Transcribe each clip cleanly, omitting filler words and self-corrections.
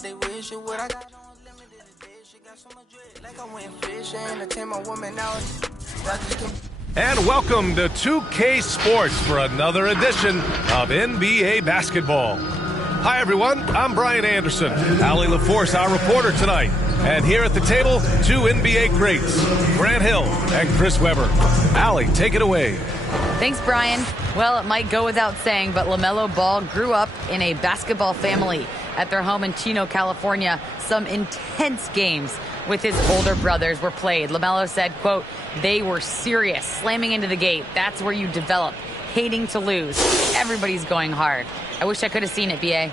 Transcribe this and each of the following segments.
They wish it would. I got on limited edition. Got so much dread, like I went fishing. I tell my woman now. And welcome to 2K Sports for another edition of NBA basketball. Hi everyone, I'm Brian Anderson. Allie LaForce, our reporter tonight. And here at the table, two NBA greats, Grant Hill and Chris Webber. Allie, take it away. Thanks, Brian. Well, it might go without saying, but LaMelo Ball grew up in a basketball family. At their home in Chino, California, some intense games with his older brothers were played. LaMelo said, quote, "They were serious, slamming into the gate. That's where you develop, hating to lose. Everybody's going hard." I wish I could have seen it, B.A.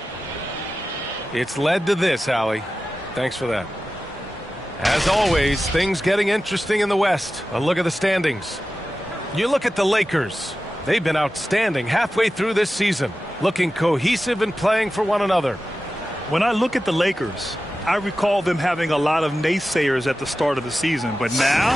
It's led to this, Allie. Thanks for that. As always, things getting interesting in the West. A look at the standings. You look at the Lakers. They've been outstanding halfway through this season, looking cohesive and playing for one another. When I look at the Lakers, I recall them having a lot of naysayers at the start of the season, but now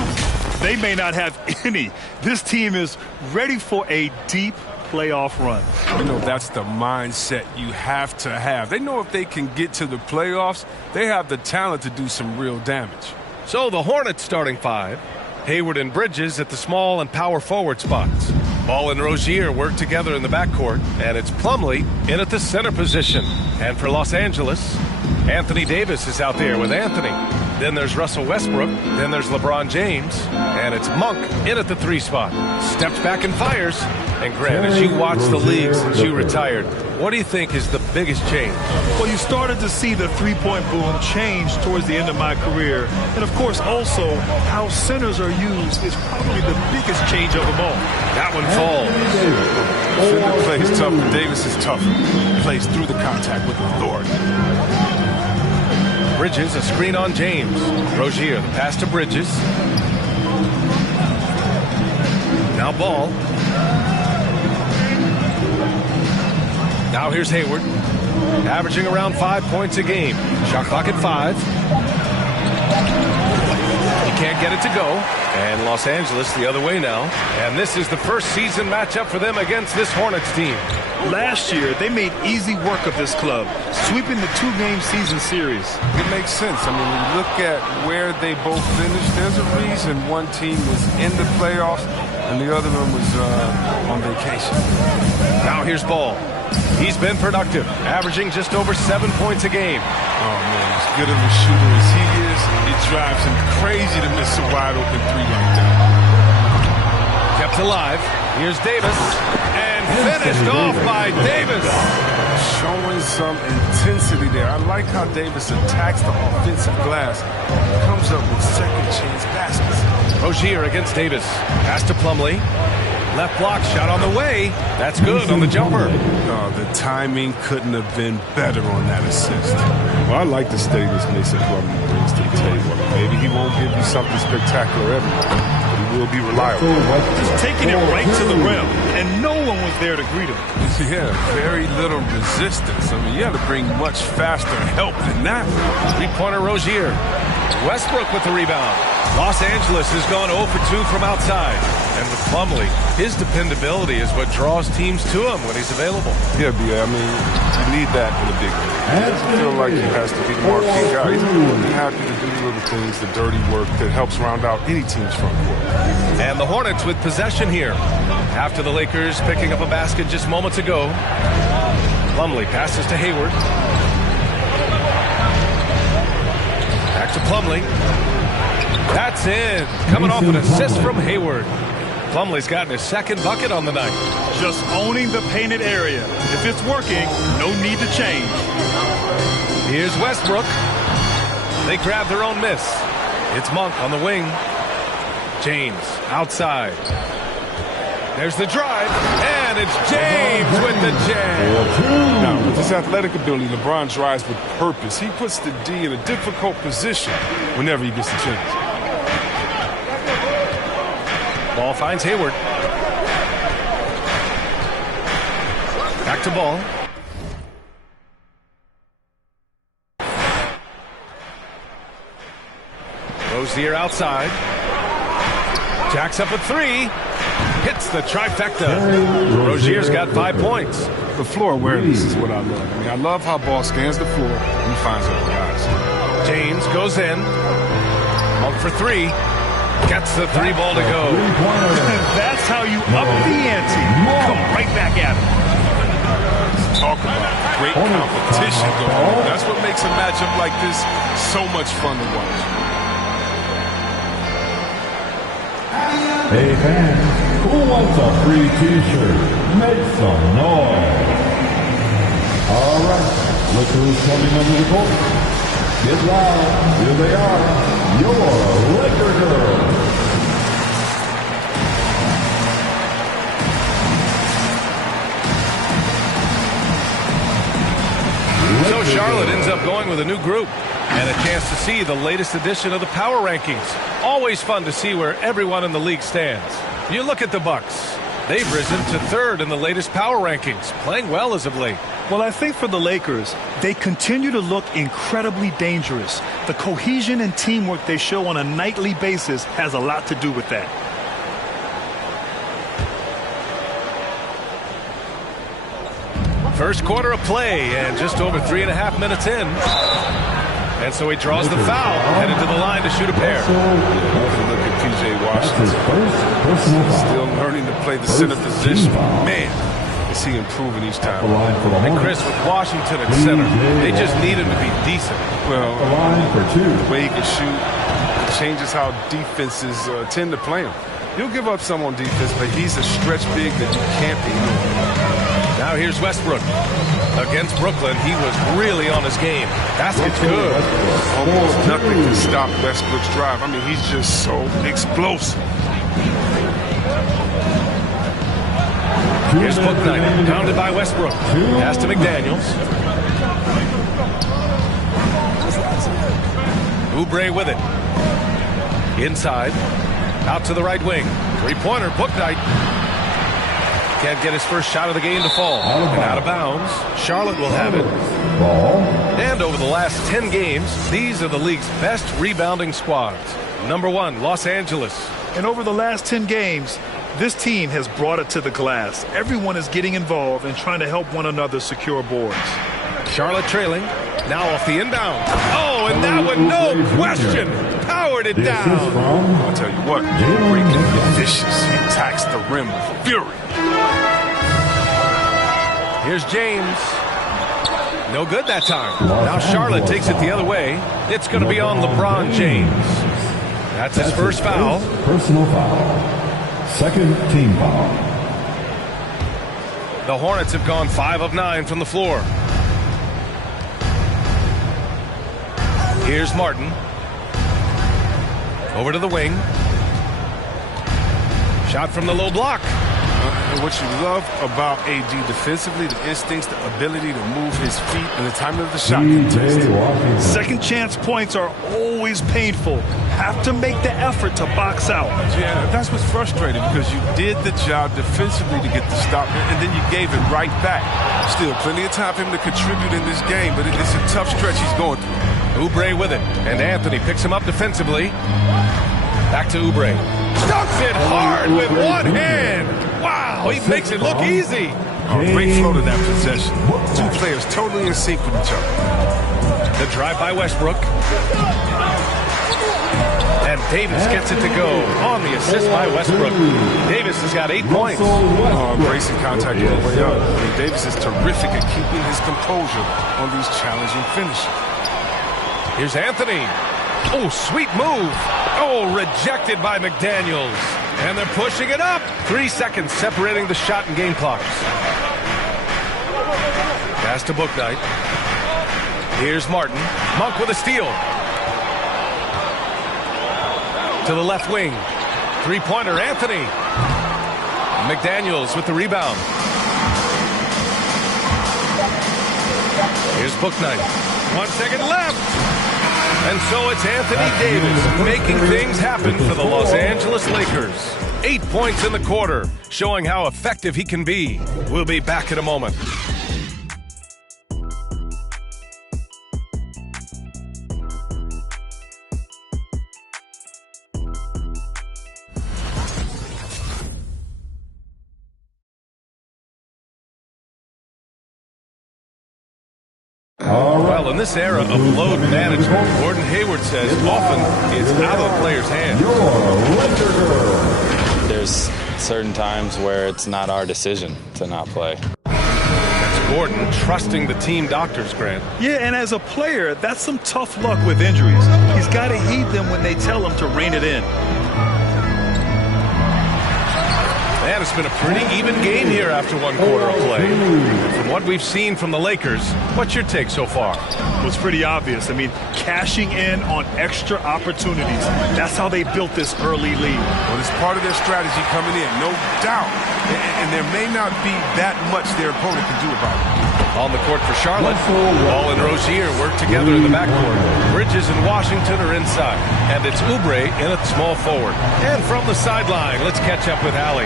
they may not have any. This team is ready for a deep playoff run. You know, that's the mindset you have to have. They know if they can get to the playoffs, they have the talent to do some real damage. So the Hornets starting five, Hayward and Bridges at the small and power forward spots. Ball and Rozier work together in the backcourt, and it's Plumlee in at the center position. And for Los Angeles, Anthony Davis is out there with Anthony. Then there's Russell Westbrook. Then there's LeBron James. And it's Monk in at the 3 spot. Steps back and fires. And Grant, as you watch the league since you retired, what do you think is the biggest change? Well, you started to see the three-point boom change towards the end of my career. And, of course, also how centers are used is probably the biggest change of them all. That one falls. Center plays tough, but Davis is tougher. He plays through the contact with authority. Bridges, a screen on James. Rozier, the pass to Bridges. Now Ball. Now here's Hayward, averaging around 5 points a game. Shot clock at 5. He can't get it to go. And Los Angeles the other way now. And this is the first season matchup for them against this Hornets team. Last year, they made easy work of this club, sweeping the 2-game season series. It makes sense. I mean, when you look at where they both finished, there's a reason one team was in the playoffs and the other one was on vacation. Now here's Ball. He's been productive, averaging just over 7 points a game. Oh, man, as good of a shooter as he is, it drives him crazy to miss a wide-open 3 like that. Kept alive. Here's Davis. And finished off by Davis. Showing some intensity there. I like how Davis attacks the offensive glass. Comes up with second-chance baskets. Rozier against Davis. Pass to Plumlee. Left block shot on the way. That's good on the jumper. The timing couldn't have been better on that assist. Well, I like the status Mason Plumlee brings to the table. Maybe he won't give you something spectacular every night, but he will be reliable. Just taking it right to the rim, and no one was there to greet him. Yeah, very little resistance. I mean, you had to bring much faster help than that. 3-pointer Rozier. Westbrook with the rebound. Los Angeles has gone 0 for 2 from outside. And with Plumlee, his dependability is what draws teams to him when he's available. Yeah, B.A., I mean, you need that in a big game. He doesn't feel like he has to be the marquee guy. He's really happy to do the little things, the dirty work that helps round out any team's front court. And the Hornets with possession here. After the Lakers picking up a basket just moments ago. Plumlee passes to Hayward. Back to Plumlee. That's in. Coming off an assist from Hayward. Plumlee's gotten his second bucket on the night. Just owning the painted area. If it's working, no need to change. Here's Westbrook. They grab their own miss. It's Monk on the wing. James outside. There's the drive, and it's James with the jam. Now, with his athletic ability, LeBron drives with purpose. He puts the D in a difficult position whenever he gets the chance. Ball finds Hayward. Back to Ball. Rozier outside. Jacks up a 3. hits the trifecta. Rozier's got 5 points. The floor awareness is what I love. I mean, I love how ball scans the floor and finds other guys. James goes in. Monk for 3. Gets the 3 ball to go. That's how you up the ante. Come right back at it. Talk about great competition going on. That's what makes a matchup like this so much fun to watch. Hey fans, who wants a free t-shirt? Make some noise. All right, look who's coming under the court. Get loud, here they are, your Laker girls. So Charlotte ends up going with a new group and a chance to see the latest edition of the power rankings. Always fun to see where everyone in the league stands. You look at the Bucks. They've risen to 3rd in the latest power rankings, playing well as of late. Well, I think for the Lakers, they continue to look incredibly dangerous. The cohesion and teamwork they show on a nightly basis has a lot to do with that. First quarter of play and just over 3.5 minutes in. And so he draws the foul, headed to the line to shoot a pair. Look at P.J. Washington. Still learning to play the center position. Man, is he improving each time. And Chris, with Washington at center, they just need him to be decent. Well, the way he can shoot, it changes how defenses tend to play him. He'll give up some on defense, but he's a stretch big that you can't ignore. Now here's Westbrook. Against Brooklyn, he was really on his game. Basket's good. Almost nothing can stop Westbrook's drive. I mean, he's just so explosive. Here's Bouknight, pounded by Westbrook. Pass to McDaniels. Oubre with it. Inside. Out to the right wing. 3-pointer, Bouknight. Can't get his first shot of the game to fall. And out of bounds. Charlotte will have it. And over the last 10 games, these are the league's best rebounding squads. Number 1, Los Angeles. And over the last 10 games, this team has brought it to the glass. Everyone is getting involved and trying to help one another secure boards. Charlotte trailing. Now off the inbound. Oh, and that one, no question. Powered it down. I'll tell you what, Oubre vicious. He attacks the rim with fury. Here's James. No good that time. Now Charlotte takes it the other way. It's going to be on LeBron James. That's his first foul. Personal foul. Second team foul. The Hornets have gone 5 of 9 from the floor. Here's Martin. Over to the wing. Shot from the low block. And what you love about AD defensively, the instincts, the ability to move his feet, and the timing of the shot. Second chance points are always painful. Have to make the effort to box out. Yeah, that's what's frustrating because you did the job defensively to get the stop, and then you gave it right back. Still, plenty of time for him to contribute in this game, but it's a tough stretch he's going through. Oubre with it, and Anthony picks him up defensively. Back to Oubre. Dunks it hard with one hand. Wow, he makes it look easy. Oh, great flow to that possession. Two players totally in sync with each other. The drive by Westbrook. And Davis gets it to go on the assist by Westbrook. Davis has got 8 points. Embracing contact all the way up. I mean, Davis is terrific at keeping his composure on these challenging finishes. Here's Anthony. Oh, sweet move. Oh, rejected by McDaniels. And they're pushing it up. 3 seconds separating the shot and game clocks. Pass to Bouknight. Here's Martin. Monk with a steal. To the left wing. 3-pointer, Anthony. McDaniels with the rebound. Here's Bouknight. 1 second left. And so it's Anthony Davis making things happen for the Los Angeles Lakers. 8 points in the quarter, showing how effective he can be. We'll be back in a moment. Well, in this era of load management, Gordon Hayward says often it's out of the player's hands. There's certain times where it's not our decision to not play. That's Gordon trusting the team doctors, Grant. Yeah, and as a player, that's some tough luck with injuries. He's got to heed them when they tell him to rein it in. Man, it's been a pretty even game here after one quarter of play. From what we've seen from the Lakers, what's your take so far? Well, it's pretty obvious. I mean, cashing in on extra opportunities. That's how they built this early lead. Well, it's part of their strategy coming in, no doubt. And there may not be that much their opponent can do about it. On the court for Charlotte, Ball and Rozier work together in the backcourt. Bridges and Washington are inside. And it's Oubre in at small forward. And from the sideline, let's catch up with Allie.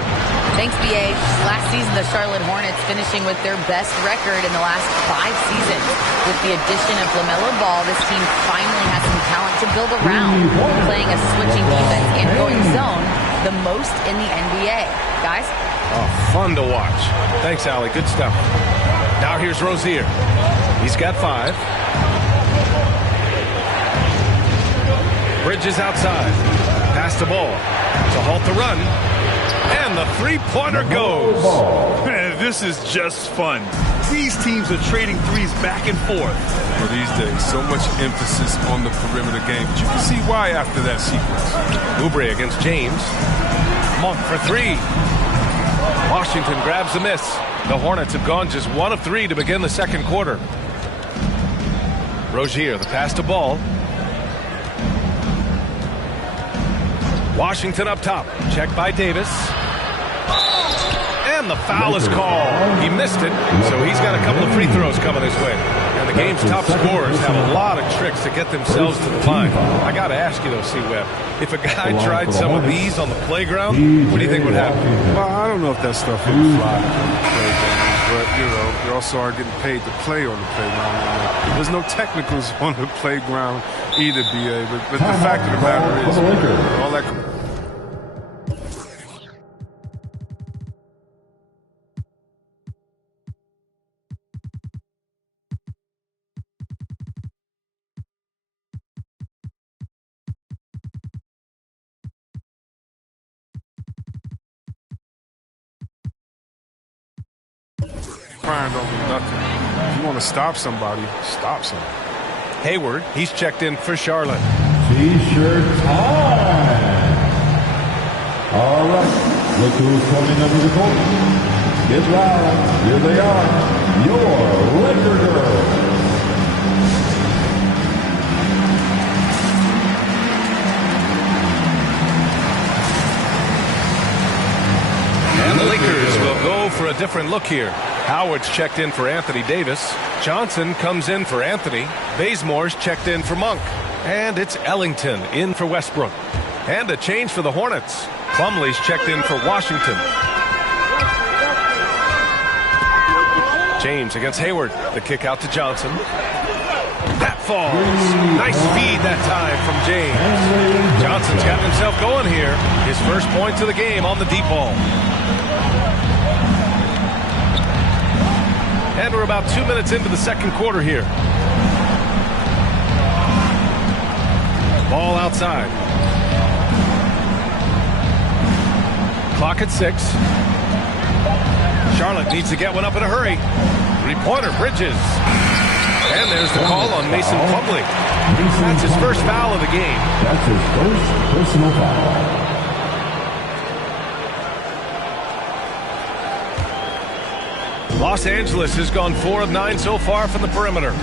Thanks, B.A. Last season, the Charlotte Hornets finishing with their best record in the last 5 seasons. With the addition of LaMelo Ball, this team finally has some talent to build around, playing a switching defense and going zone, the most in the NBA. Guys? Oh, fun to watch. Thanks, Allie. Good stuff. Now here's Rozier. He's got 5. Bridges outside. Pass the ball to halt the run. And the three-pointer goes. Man, this is just fun. These teams are trading threes back and forth. For these days, so much emphasis on the perimeter game. But you can see why after that sequence. Oubre against James. Monk for 3. Washington grabs the miss. The Hornets have gone just 1 of 3 to begin the second quarter. Rozier, the pass to Ball. Washington up top. Checked by Davis. And the foul is called. He missed it, so he's got a couple of free throws coming his way. And the game's top scorers have a lot of tricks to get themselves to the line. I got to ask you, though, C-Web, if a guy tried some of these on the playground, what do you think would happen? Well, I don't know if that stuff would fly. But, you know, they also are getting paid to play on the playground. There's no technicals on the playground either, B.A. But the fact of the matter is, all that... Crying don't do nothing. If you want to stop somebody, stop somebody. Hayward, he's checked in for Charlotte. T-shirt time. All right, look who's coming under the court. Get loud. Here they are, your Laker girls. And the Lakers will go for a different look here. Howard's checked in for Anthony Davis. Johnson comes in for Anthony. Bazemore's checked in for Monk. And it's Ellington in for Westbrook. And a change for the Hornets. Plumlee's checked in for Washington. James against Hayward. The kick out to Johnson. That falls. Nice feed that time from James. Johnson's got himself going here. His first points of the game on the deep ball. And we're about 2 minutes into the second quarter here. Ball outside. Clock at 6. Charlotte needs to get one up in a hurry. Three-pointer, Bridges. And there's the call on Mason Plumlee. That's his first foul of the game. That's his first personal foul. Los Angeles has gone 4 of 9 so far from the perimeter.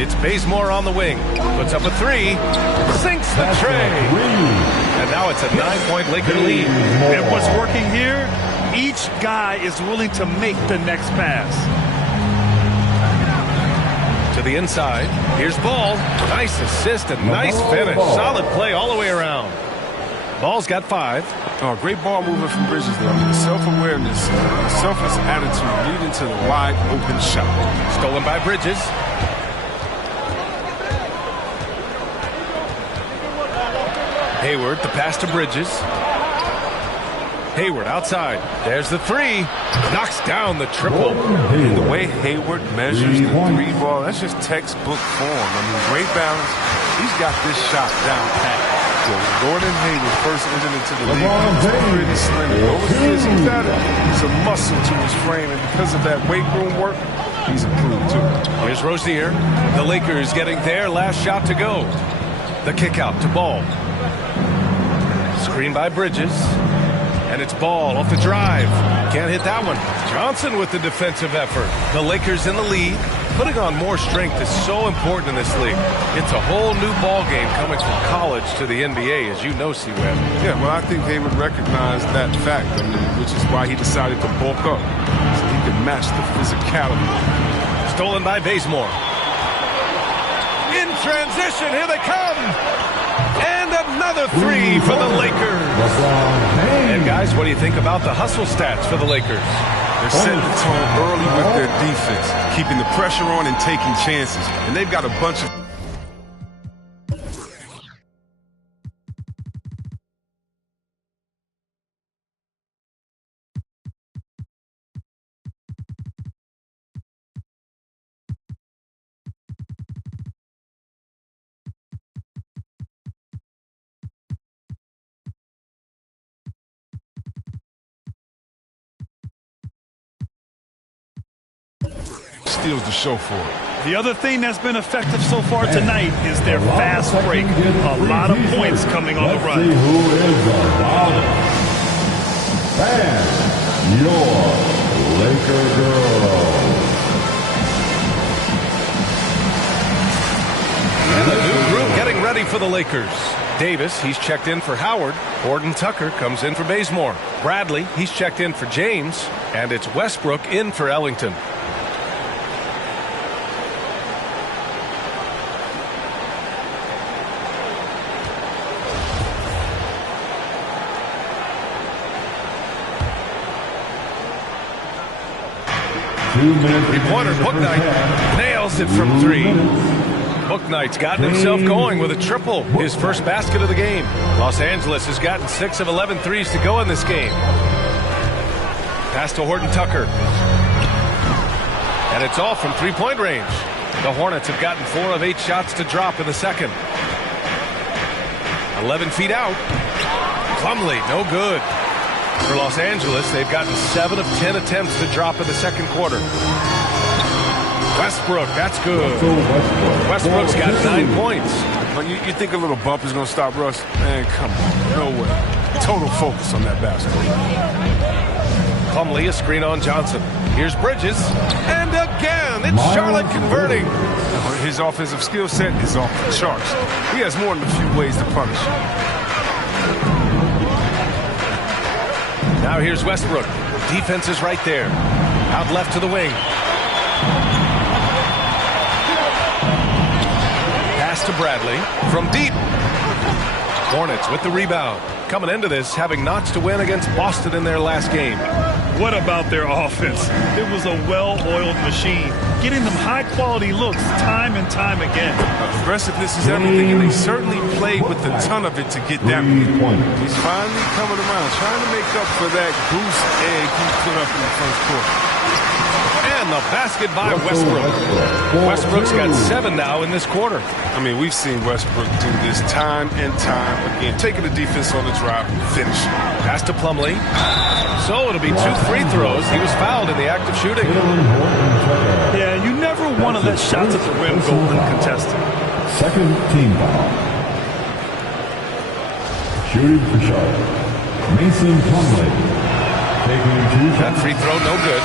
It's Bazemore on the wing. Puts up a 3. Sinks the tray. And now it's a 9-point Laker lead. And what's working here? Each guy is willing to make the next pass. To the inside. Here's Ball. Nice assist and nice finish. Solid play all the way around. Ball's got 5. Oh, great ball movement from Bridges there. The self-awareness, selfless attitude leading to the wide open shot. Stolen by Bridges. Hayward, the pass to Bridges. Hayward outside. There's the three. Knocks down the triple. And the way Hayward measures the three ball, that's just textbook form. I mean, great balance. He's got this shot down pat. So Gordon Hayward first entered into the league. He's pretty slender. Over the years he's had it. He's a muscle to his frame, and because of that weight room work, he's improved too. Here's Rozier. The Lakers getting their last shot to go. The kick out to Ball. Screen by Bridges. And it's Ball off the drive. Can't hit that one. Johnson with the defensive effort. The Lakers in the lead. Putting on more strength is so important in this league. It's a whole new ball game coming from college to the NBA, as you know, C-Web. Yeah, well, I think Hayward recognized that fact, which is why he decided to bulk up, so he could match the physicality. Stolen by Bazemore. In transition, here they come! And another three for the Lakers. And guys, what do you think about the hustle stats for the Lakers? They're setting the tone early with their defense, keeping the pressure on and taking chances. And they've got a bunch of... steals the show for it. The other thing that's been effective so far tonight is their fast break. A lot of points coming on the run. Who is the loudest? And your Laker girl. And the new group getting ready for the Lakers. Davis, he's checked in for Howard. Gordon Tucker comes in for Bazemore. Bradley, he's checked in for James. And it's Westbrook in for Ellington. Three-pointer, Bouknight nails it from three. Bouknight's gotten himself going with a triple, his first basket of the game. Los Angeles has gotten 6 of 11 threes to go in this game. Pass to Horton Tucker. And it's all from three-point range. The Hornets have gotten 4 of 8 shots to drop in the second. 11 feet out. Plumlee, no good. For Los Angeles, they've gotten 7 of 10 attempts to drop in the second quarter. Westbrook, that's good. Westbrook's got 9 points. But you think a little bump is going to stop Russ? Man, come on. No way. Total focus on that basketball. Plumlee, a screen on Johnson. Here's Bridges. And again, it's Charlotte converting. His offensive skill set is off the charts. He has more than a few ways to punish. Now here's Westbrook. Defense is right there. Out left to the wing. Pass to Bradley from deep. Hornets with the rebound. Coming into this, having notched a win against Boston in their last game. What about their offense? It was a well-oiled machine, getting them high-quality looks time and time again. Aggressiveness is everything, and they certainly played with a ton of it to get that lead. He's finally coming around, trying to make up for that goose egg he put up in the first quarter. And the basket by Westbrook. Westbrook's got 7 now in this quarter. I mean, we've seen Westbrook do this time and time again. Taking the defense on the drive and finishing. Pass to Plumlee. So it'll be 2 free throws. He was fouled in the act of shooting. Yeah, you never want to let shots at the rim go uncontested. Second team foul. Shooting for Charlotte. Mason Plumlee. Taking 2 shots. That free throw, no good.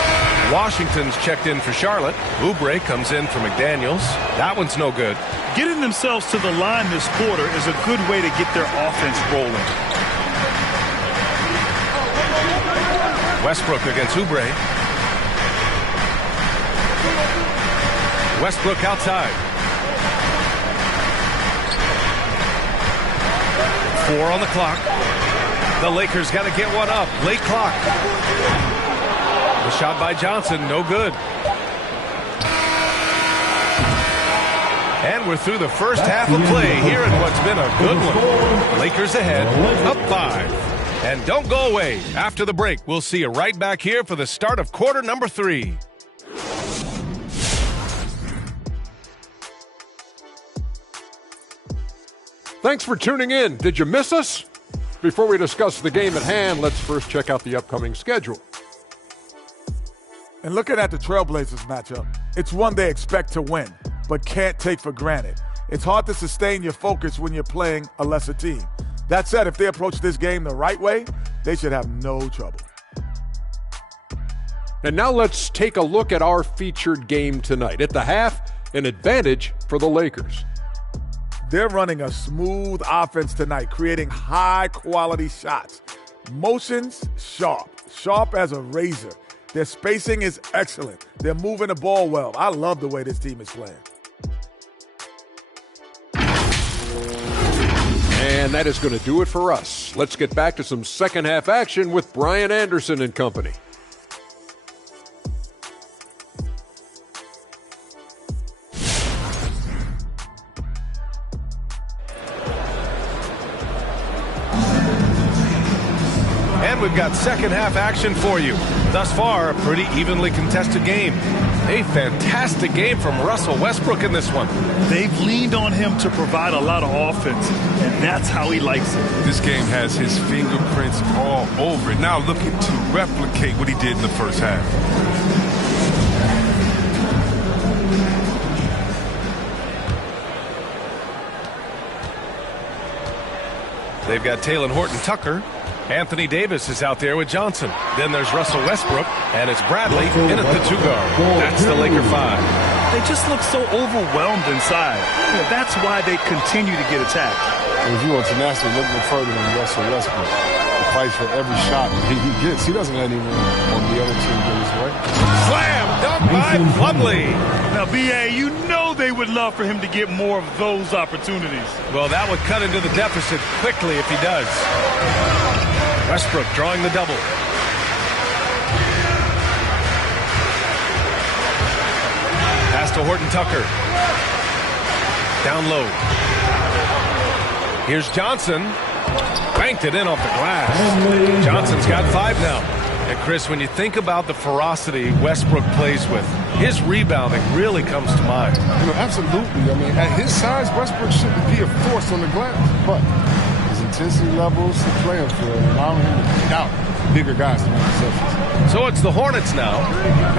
Washington's checked in for Charlotte. Oubre comes in for McDaniels. That one's no good. Getting themselves to the line this quarter is a good way to get their offense rolling. Westbrook against Oubre. Westbrook outside. 4 on the clock. The Lakers got to get one up. Late clock. The shot by Johnson, no good. And we're through the first half of play here in what's been a good one. Lakers ahead, up 5. And don't go away. After the break, we'll see you right back here for the start of quarter number 3. Thanks for tuning in. Did you miss us? Before we discuss the game at hand, let's first check out the upcoming schedule. And looking at the Trailblazers matchup, it's one they expect to win, but can't take for granted. It's hard to sustain your focus when you're playing a lesser team. That said, if they approach this game the right way, they should have no trouble. And now let's take a look at our featured game tonight. At the half, an advantage for the Lakers. They're running a smooth offense tonight, creating high-quality shots. Motions, sharp as a razor. Their spacing is excellent. They're moving the ball well. I love the way this team is playing. And that is going to do it for us. Let's get back to some second half action with Brian Anderson and company. And we've got second half action for you. Thus far, a pretty evenly contested game. A fantastic game from Russell Westbrook in this one. They've leaned on him to provide a lot of offense, and that's how he likes it. This game has his fingerprints all over it. Now looking to replicate what he did in the first half. They've got Talen Horton-Tucker. Anthony Davis is out there with Johnson. Then there's Russell Westbrook, and it's Bradley in at the 2-guard. That's the Laker 5. They just look so overwhelmed inside. That's why they continue to get attacked. If you want to naturally look no further than Russell Westbrook, he fights for every shot he gets. He doesn't let anyone on the other team get his way. Slam dunk by Plumlee. Now, B.A., you know they would love for him to get more of those opportunities. Well, that would cut into the deficit quickly if he does. Westbrook drawing the double. Pass to Horton-Tucker. Down low. Here's Johnson. Banked it in off the glass. Johnson's got 5 now. And Chris, when you think about the ferocity Westbrook plays with, his rebounding really comes to mind. You know, absolutely. I mean, at his size, Westbrook shouldn't be a force on the glass. But his intensity levels, the playing field, allowing him to pick out bigger guys to make exceptions. So it's the Hornets now,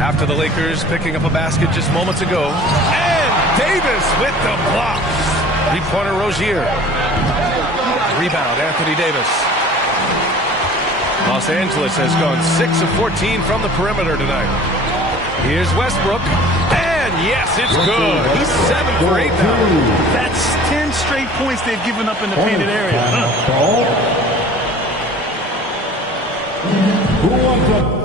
after the Lakers picking up a basket just moments ago. And Davis with the block. Three-pointer Rozier. Rebound, Anthony Davis. Los Angeles has gone 6 of 14 from the perimeter tonight. Here's Westbrook. And yes, it's good. He's 7 for 8 now. That's 10 straight points they've given up in the painted area. Who wants it?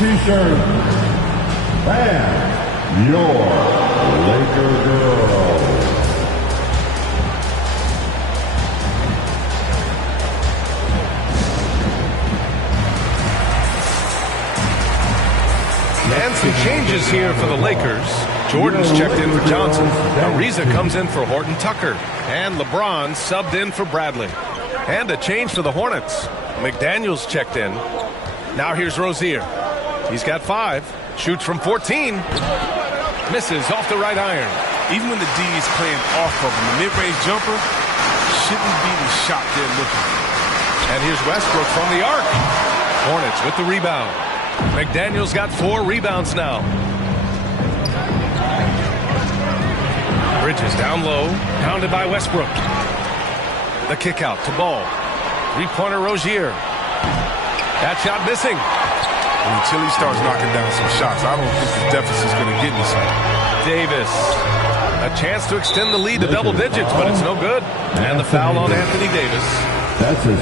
T-shirt, and your Laker girl. And some changes here for the Lakers. Jordan's checked in for Johnson. Ariza comes in for Horton-Tucker. And LeBron subbed in for Bradley. And a change for the Hornets. McDaniels checked in. Now here's Rozier. He's got 5. Shoots from 14. Misses off the right iron. Even when the D is playing off of him, the mid-range jumper shouldn't be the shot they're looking for. And here's Westbrook from the arc. Hornets with the rebound. McDaniels got 4 rebounds now. Bridges down low. Pounded by Westbrook. The kick out to Ball. Three-pointer Rozier. That shot missing. And until he starts knocking down some shots, I don't think the deficit's going to get this one. Davis. A chance to extend the lead to double digits, but it's no good. And the foul on Anthony Davis.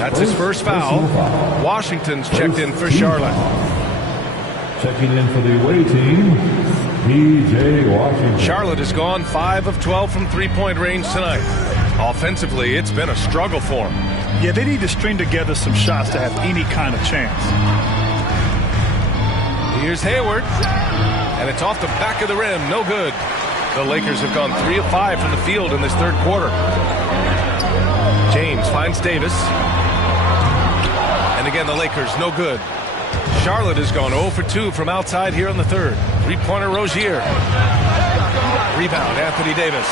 That's his first foul. Washington's checked in for Charlotte. checking in for the away team, P.J. Washington. Charlotte has gone 5 of 12 from three-point range tonight. Offensively, it's been a struggle for them. Yeah, they need to string together some shots to have any kind of chance. Here's Hayward, and it's off the back of the rim. No good. The Lakers have gone 3 of 5 from the field in this third quarter. James finds Davis. And again, the Lakers, no good. Charlotte has gone 0 for 2 from outside here in the third. Three-pointer Rozier. Rebound, Anthony Davis.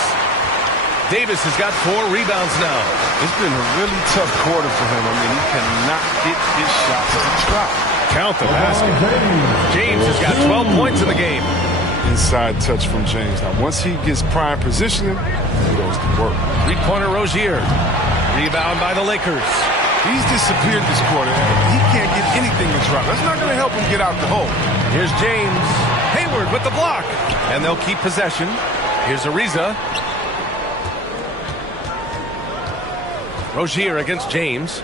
Davis has got 4 rebounds now. It's been a really tough quarter for him. I mean, he cannot get his shots to drop. Count the basket. James has got 12 points in the game. Inside touch from James. Now, once he gets prime positioning, he goes to work. Three-pointer Rozier. Rebound by the Lakers. He's disappeared this quarter. He can't get anything to drop. That's not going to help him get out the hole. Here's James. Hayward with the block. And they'll keep possession. Here's Ariza. Rozier against James.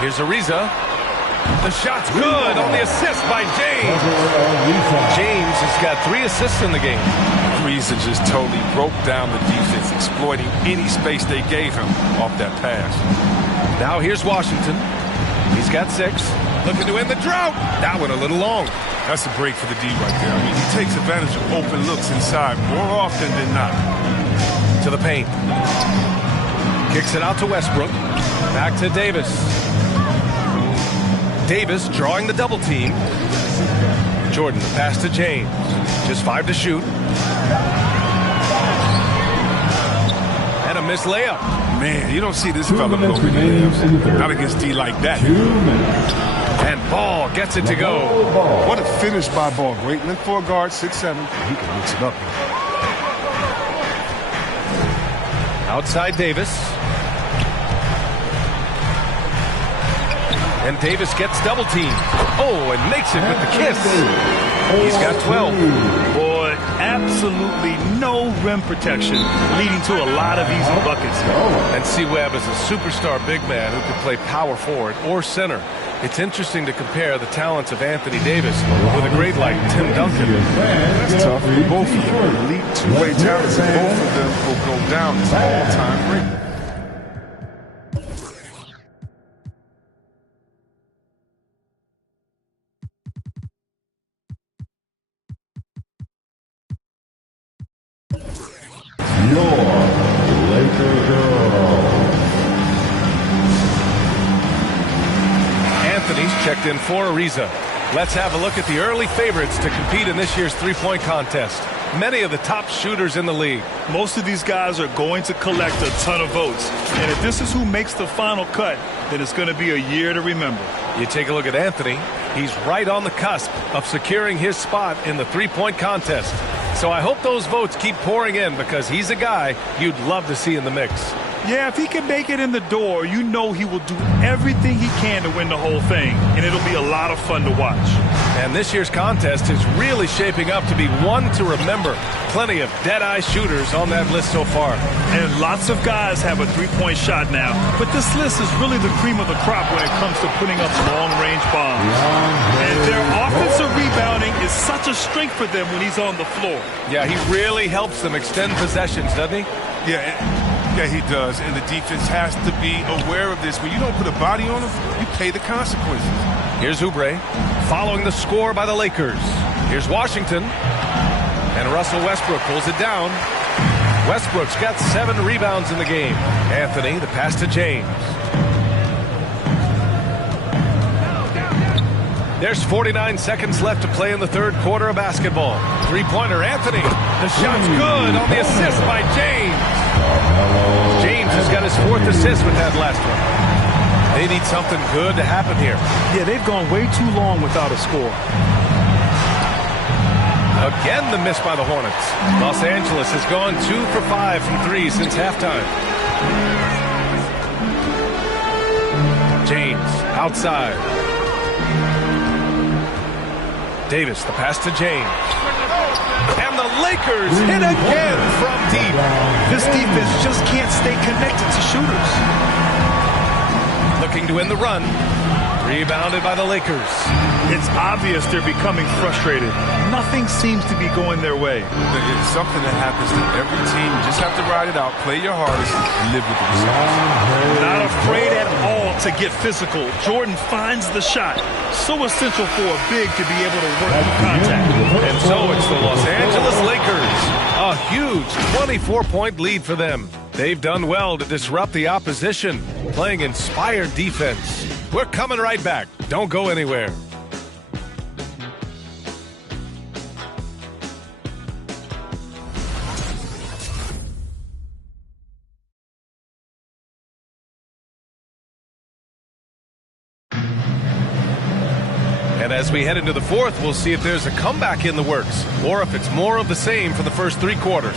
Here's Ariza. The shot's good on the assist by James. James has got 3 assists in the game. Ariza just totally broke down the defense, exploiting any space they gave him off that pass. Now here's Washington. He's got 6. Looking to win the drought. That one a little long. That's a break for the D right there. I mean, he takes advantage of open looks inside more often than not. To the paint. Kicks it out to Westbrook. Back to Davis. Davis drawing the double team. Jordan, the pass to James. Just 5 to shoot. And a missed layup. Man, you don't see this fella go for layups. Not against D like that. And Ball gets it to go. What a finish by Ball. Great length for a guard, 6'7". He can mix it up. Outside Davis. And Davis gets double teamed. Oh, and makes it with the kiss. He's got 12. Boy, absolutely no rim protection, leading to a lot of easy buckets. And C. Webb is a superstar big man who can play power forward or center. It's interesting to compare the talents of Anthony Davis with a great like Tim Duncan. That's tough. Both of them elite two-way talents, and both of them will go down as all-time great. Anthony's checked in for Ariza. Let's have a look at the early favorites to compete in this year's three-point contest. Many of the top shooters in the league. Most of these guys are going to collect a ton of votes. And if this is who makes the final cut, then it's going to be a year to remember. You take a look at Anthony. He's right on the cusp of securing his spot in the three-point contest. So I hope those votes keep pouring in because he's a guy you'd love to see in the mix. Yeah, if he can make it in the door, you know he will do everything he can to win the whole thing, and it'll be a lot of fun to watch. And this year's contest is really shaping up to be one to remember. Plenty of dead-eye shooters on that list so far. And lots of guys have a three-point shot now, but this list is really the cream of the crop when it comes to putting up long-range bombs. And their offensive rebounding is such a strength for them when he's on the floor. Yeah, he really helps them extend possessions, doesn't he? Yeah, he does, and the defense has to be aware of this. When you don't put a body on him, you pay the consequences. Here's Oubre, following the score by the Lakers. Here's Washington, and Russell Westbrook pulls it down. Westbrook's got 7 rebounds in the game. Anthony, the pass to James. There's 49 seconds left to play in the third quarter of basketball. Three-pointer, Anthony. The shot's good on the assist by James. James has got his 4th assist with that last one. They need something good to happen here. Yeah, they've gone way too long without a score. Again, the miss by the Hornets. Los Angeles has gone 2 for 5 from 3 since halftime. James, outside. Davis, the pass to James. And the Lakers hit again from deep. This defense just can't stay connected to shooters. Looking to win the run. Rebounded by the Lakers. It's obvious they're becoming frustrated. Nothing seems to be going their way. It's something that happens to every team. You just have to ride it out, play your hardest, and live with the results. Not afraid at all to get physical. Jordan finds the shot. So essential for a big to be able to work through contact. And so it's the Los Angeles Lakers. A huge 24-point lead for them. They've done well to disrupt the opposition, playing inspired defense. We're coming right back. Don't go anywhere. And as we head into the fourth, we'll see if there's a comeback in the works or if it's more of the same for the first three quarters.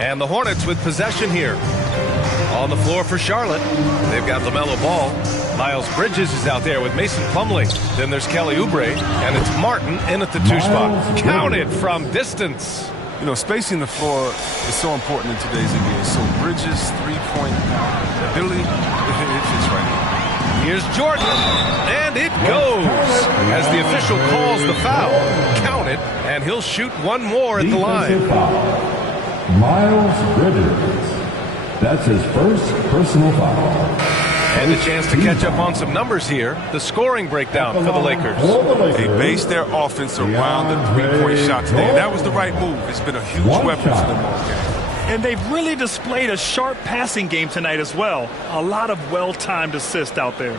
And the Hornets with possession here. On the floor for Charlotte, they've got LaMelo Ball. Miles Bridges is out there with Mason Plumlee. Then there's Kelly Oubre, and it's Martin in at the two spot. Counted from distance. You know, spacing the floor is so important in today's NBA. So Bridges' three-point ability, it fits right in. Here's Jordan, and it goes. As the official calls the foul, count it, and he'll shoot one more at the line. Miles Bridges. That's his first personal foul. And a chance to catch up on some numbers here. The scoring breakdown for the Lakers. They based their offense around the three-point shot today. That was the right move. It's been a huge weapon for them all game. And they've really displayed a sharp passing game tonight as well. A lot of well-timed assists out there.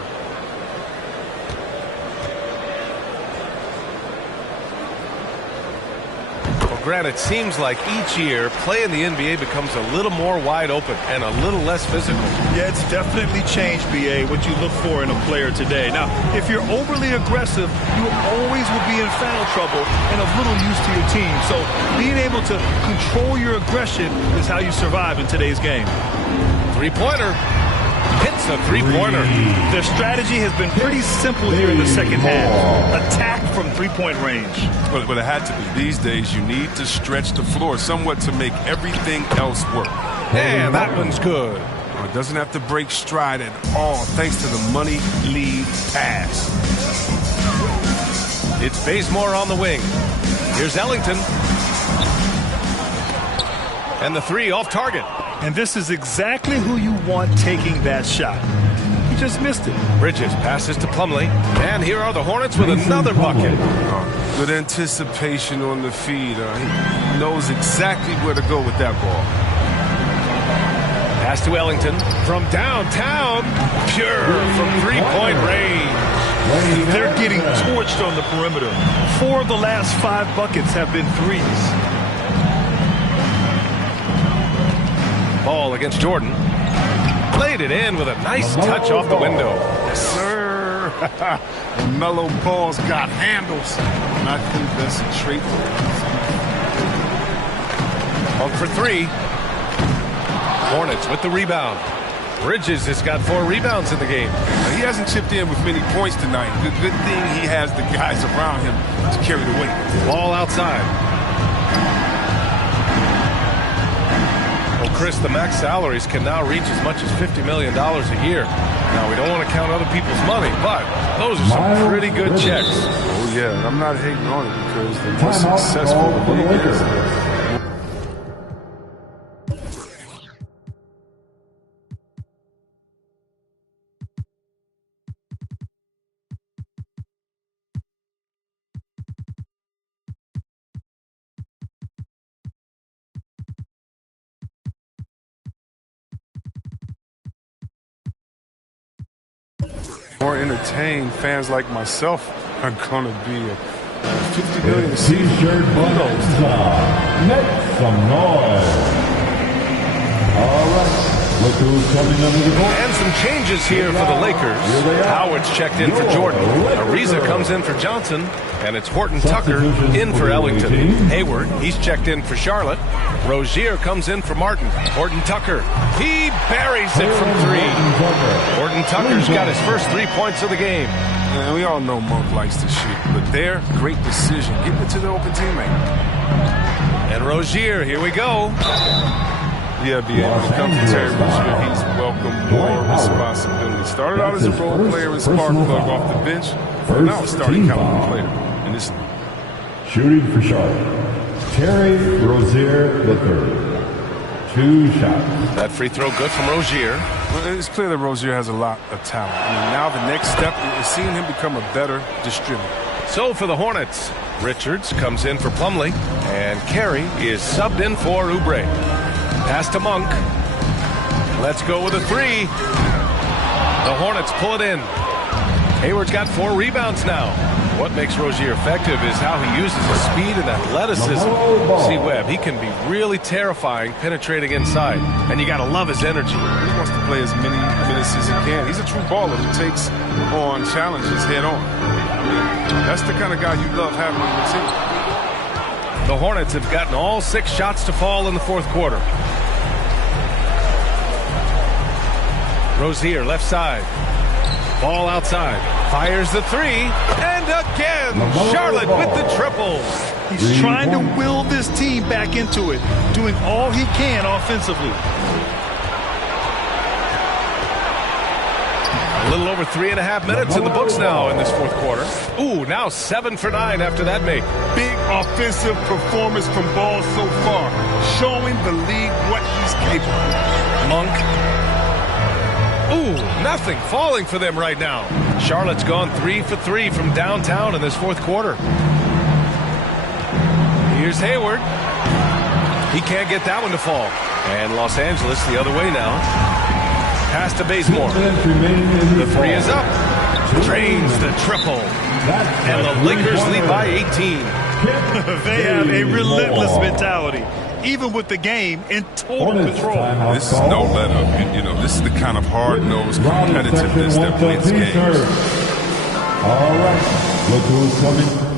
Grant, it seems like each year play in the NBA becomes a little more wide open and a little less physical. Yeah, it's definitely changed, B.A., what you look for in a player today. Now, if you're overly aggressive, you always will be in foul trouble and of little use to your team. So being able to control your aggression is how you survive in today's game. Three-pointer. Hits a three-pointer. Their strategy has been pretty simple here in the second half. Attack from three-point range. But it had to be. These days, you need to stretch the floor somewhat to make everything else work. And that one's good. It doesn't have to break stride at all, thanks to the money lead pass. It's Bazemore on the wing. Here's Ellington. And the three off target. And this is exactly who you want taking that shot. He just missed it. Bridges passes to Plumlee. And here are the Hornets with another bucket. Good anticipation on the feed. He knows exactly where to go with that ball. Pass to Ellington from downtown. Pure from three-point range. They're getting torched on the perimeter. 4 of the last 5 buckets have been threes. Ball against Jordan. Played it in with a nice touch off the window. Yes, sir. Mellow Ball's got handles. And I think that's a trait. Up for 3. Hornets with the rebound. Bridges has got 4 rebounds in the game. He hasn't chipped in with many points tonight. Good thing he has the guys around him to carry the weight. Ball outside. Chris, the max salaries can now reach as much as $50 million a year. Now, we don't want to count other people's money, but those are some pretty good checks. Oh, yeah, I'm not hating on it because the more successful the league is. More entertained fans like myself are going to be a 50 million T-shirt buttons. Make some noise. All right, Look who's coming under the court. And some changes here for the Lakers. Howard's checked in for Jordan. Ariza comes in for Johnson. And it's Horton Tucker in for Ellington. Hayward, he's checked in for Charlotte. Rozier comes in for Martin. Horton Tucker, he buries it from three. Horton Tucker's got his first 3 points of the game. And we all know Monk likes to shoot, but there, great decision. Give it to the open teammate. And Rozier, here we go. Yeah, when it comes to Terry Rozier, he's welcomed more responsibility. Started out as a role player and spark plug off the bench, but now a starting caliber player in this league. Shooting for Charlotte, Terry Rozier III. 2 shots. That free throw good from Rozier. Well, it's clear that Rozier has a lot of talent. I mean, now the next step is seeing him become a better distributor. So for the Hornets, Richards comes in for Plumlee, and Carey is subbed in for Oubre. Pass to Monk. Let's go with a 3. The Hornets pull it in. Hayward's got 4 rebounds now. What makes Rozier effective is how he uses his speed and athleticism. See Webb, he can be really terrifying penetrating inside, and you got to love his energy. He wants to play as many minutes as he can. He's a true baller who takes on challenges head on. I mean, that's the kind of guy you love having on your team. The Hornets have gotten all 6 shots to fall in the fourth quarter. Rozier, left side. Ball outside. Fires the 3. And again, Charlotte with the triple. He's trying to will this team back into it, doing all he can offensively. A little over 3.5 minutes in the books now in this fourth quarter. Ooh, now 7 for 9 after that make. Big offensive performance from Ball so far, showing the league what he's capable of. Monk. Ooh, nothing falling for them right now. Charlotte's gone 3 for 3 from downtown in this fourth quarter. Here's Hayward. He can't get that one to fall. And Los Angeles the other way now. Pass to Bazemore. The 3 is up. Drains the triple. And the Lakers lead by 18. They have a relentless mentality, even with the game in total control. This is no let-up. You know, this is the kind of hard-nosed competitiveness that wins games. All right, look who's coming.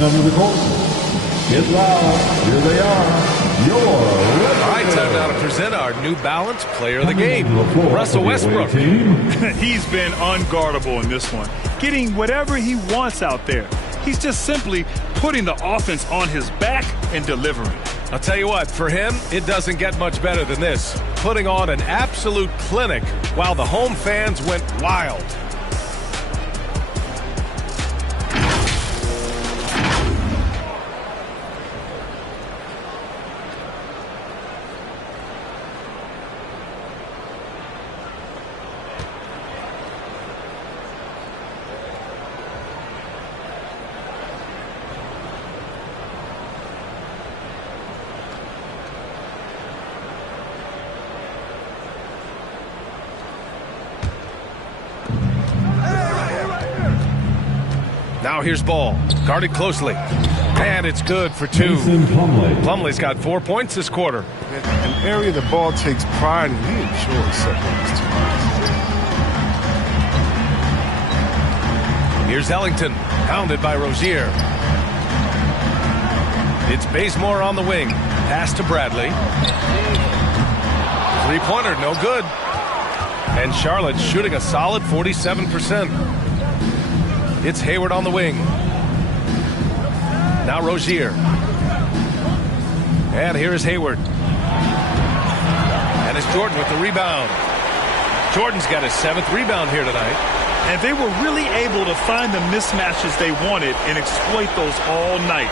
Under the court. Get loud. Here they are. All right, time now to present our New Balance Player of the Game, Russell Westbrook. He's been unguardable in this one, getting whatever he wants out there. He's just simply putting the offense on his back and delivering. I'll tell you what, for him, it doesn't get much better than this. Putting on an absolute clinic while the home fans went wild. Now here's Ball, guarded closely, and it's good for 2. Plumlee's got 4 points this quarter. An area the Ball takes pride in, he enjoys separating his teammates. Here's Ellington, pounded by Rozier. It's Bazemore on the wing, pass to Bradley. 3-pointer, no good. And Charlotte's shooting a solid 47%. It's Hayward on the wing. Now Rozier. And here is Hayward. And it's Jordan with the rebound. Jordan's got his 7th rebound here tonight. And they were really able to find the mismatches they wanted and exploit those all night.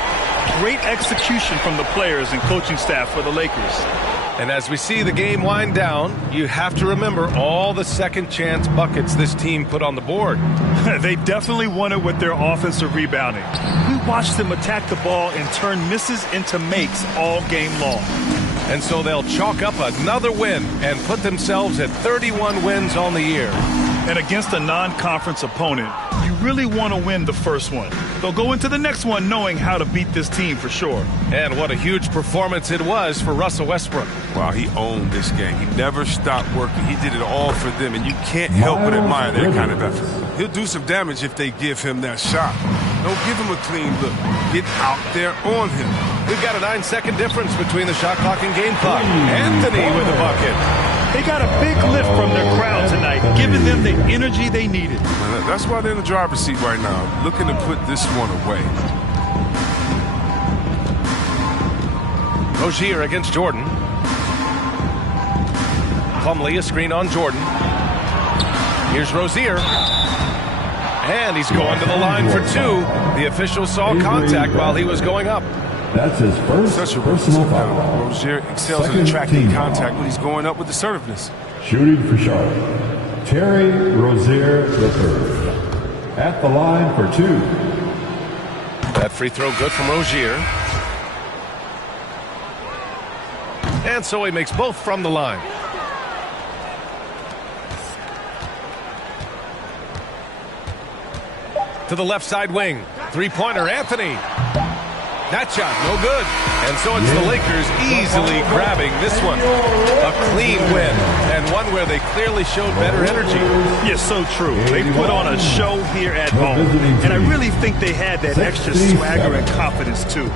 Great execution from the players and coaching staff for the Lakers. And as we see the game wind down, you have to remember all the second chance buckets this team put on the board. They definitely won it with their offensive rebounding. We watched them attack the ball and turn misses into makes all game long. And so they'll chalk up another win and put themselves at 31 wins on the year. And against a non-conference opponent, you really want to win the first one. They'll go into the next one knowing how to beat this team for sure. And what a huge performance it was for Russell Westbrook. Wow, he owned this game. He never stopped working. He did it all for them, and you can't help but admire that kind of effort. He'll do some damage if they give him that shot. Don't give him a clean look. Get out there on him. We've got a 9-second difference between the shot clock and game clock. Anthony with a bucket. They got a big lift from their crowd tonight, giving them the energy they needed. That's why they're in the driver's seat right now, looking to put this one away. Rozier against Jordan. Plumlee, a screen on Jordan. Here's Rozier. And he's going to the line for two. The official saw contact while he was going up. That's his first Such a personal foul. Rozier excels in attracting contact when he's going up with the assertiveness. Shooting for Charlotte, Terry Rozier III. At the line for two. That free throw good from Rozier. And so he makes both from the line. To the left side wing. Three-pointer, Anthony. That shot, no good. And so it's the Lakers easily grabbing this one. A clean win, and one where they clearly showed better energy. Yes, so true. They put on a show here at home, and I really think they had that extra swagger and confidence, too.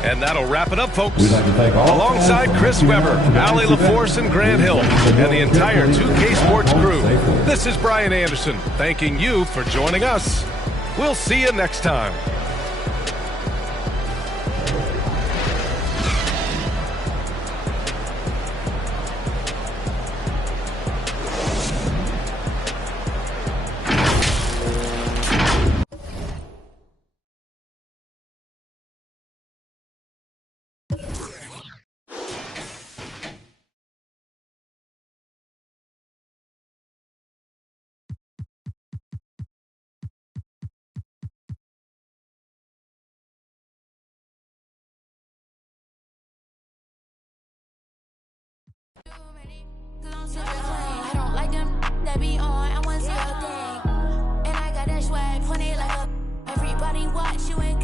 And that'll wrap it up, folks. Alongside Chris Webber, Allie LaForce, and Grant Hill, and the entire 2K Sports crew, this is Brian Anderson, thanking you for joining us. We'll see you next time. I don't like them that be on. I want to see a thing. And I got that swag, point it like a. Everybody watch you ain't